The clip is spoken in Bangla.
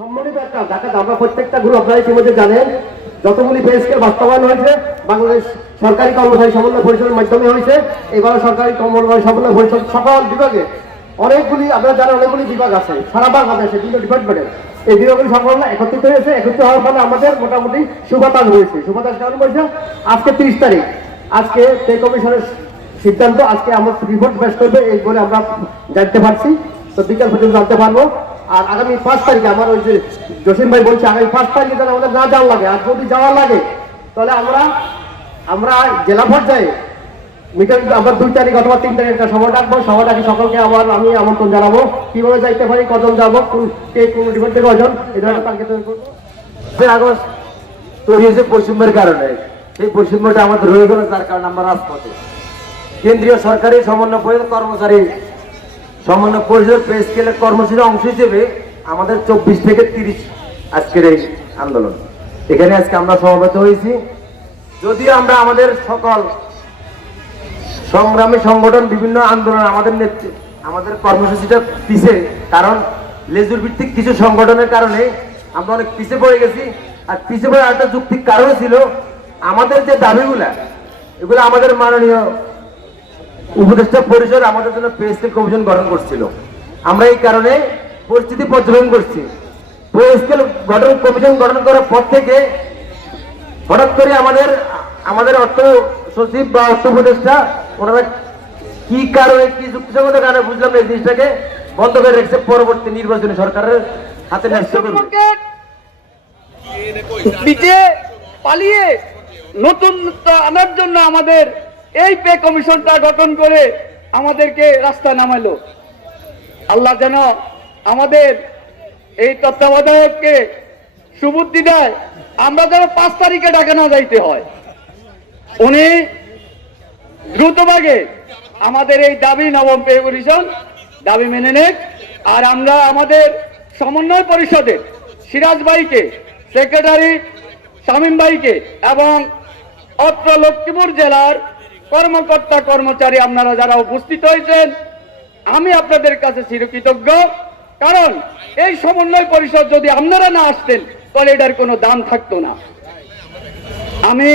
সম্মানিত একটা ঢাকা আমরা প্রত্যেকটা গ্রুপ আপনারা ইতিমধ্যে জানেন, যতগুলি পে স্কেল বাস্তবায়ন হয়েছে, বাংলাদেশ সরকারি কর্মচারী সমন্বয় পরিষদের মাধ্যমে হয়েছে, এবারও সরকারি কর্মচারী সমন্বয় পরিষদ সকল বিভাগে অনেকগুলি, আপনারা জানেন অনেকগুলি বিভাগ আছে, সারা বাংলাদেশে বিভিন্ন ডিপার্টমেন্টের এই বিভাগগুলি সকল একত্রিত হয়েছে, একত্রিত হওয়ার ফলে আমাদের মোটামুটি সুবাতাস হয়েছে। সুবাতাস কারণ বলছে আজকে তিরিশ তারিখ। আজকে পে কমিশনের সিদ্ধান্ত, আজকে আমার রিপোর্ট পেশ করবে এই বলে আমরা জানতে পারছি। তো বিকাল পর্যন্ত জানতে পারব। আর আগামী পাঁচ তারিখে আমার ওই যে জসিম ভাই বলছে, আগামী পাঁচ তারিখে যেন আমাদের না যাওয়া লাগে। আর যদি যাওয়া লাগে, তাহলে আমরা আমরা জেলা পর্যায়ে মিটার আমরা দুই তারিখ অথবা তিন তারিখ একটা সভা ডাকবো। সভা ডাকি সকলকে আবার আমি আমন্ত্রণ জানাব। কীভাবে যাইতে পারি, কজন যাব কে কোন ডিপার্ট কজন এই ধরনের তালিকা তৈরি করব। আগস্ট তৈরি হয়েছে পশ্চিমের কারণে। সেই পশ্চিমটা আমাদের রয়ে গেল তার কারণে আমরা রাজপথে। কেন্দ্রীয় সরকারি সমন্বয় কর্মচারী সমন্বয় পরিষদ পে স্কেলের কর্মসূচির অংশ হিসেবে আমাদের চব্বিশ থেকে তিরিশ আজকের এই আন্দোলন। এখানে আজকে আমরা সমবেত হয়েছি। যদিও আমরা আমাদের সকল সংগ্রামী সংগঠন, বিভিন্ন আন্দোলন আমাদের নেতৃত্বে আমাদের কর্মসূচিটা পিছে, কারণ লেজুর ভিত্তিক কিছু সংগঠনের কারণে আমরা অনেক পিছে পড়ে গেছি। আর পিছে পড়ে একটা যুক্তির কারণ ছিল, আমাদের যে দাবিগুলা, এগুলো আমাদের মাননীয় উপদেষ্টা পরিষদ আমাদের জন্য পেস্কেল কমিশন গঠন করছিল। আমরা এই কারণে পরিস্থিতি পর্যবেক্ষণ করছি। পেস্কেল গঠন কমিশন গঠন করার পর থেকে হঠাৎ করে আমাদের আমাদের অর্থ সচিব বা অর্থ উপদেষ্টা ওনারা কি কারণে, কি যুক্তিসঙ্গত কারণে বুঝলাম এই জিনিসটাকে বন্ধ করে রেখেছে পরবর্তী নির্বাচনী সরকারের হাতে ন্যস্ত করবে। পালিয়ে নতুন আনার জন্য আমাদের এই পে কমিশনটা গঠন করে আমাদেরকে রাস্তা নামালো। আল্লাহ যেন আমাদের এই তত্ত্বাবধায়ককে সুবুদ্ধি দেয়। আমরা যেন পাঁচ তারিখে ডাকা না যাইতে হয়। উনি দ্রুতভাগে আমাদের এই দাবি নবম পে কমিশন দাবি মেনে নেন আর আমরা আমাদের সমন্বয় পরিষদের সিরাজ ভাইকে, সেক্রেটারি শামীম ভাইকে এবং অত্র লক্ষ্মীপুর জেলার কর্মকর্তা, কর্মচারী আপনারা যারা উপস্থিত হয়েছেন, আমি আপনাদের কাছে চিরকৃতজ্ঞ। কারণ এই সমন্বয় পরিষদ যদি আপনারা না আসতেন, তাহলে এটার কোনো দাম থাকতো না। আমি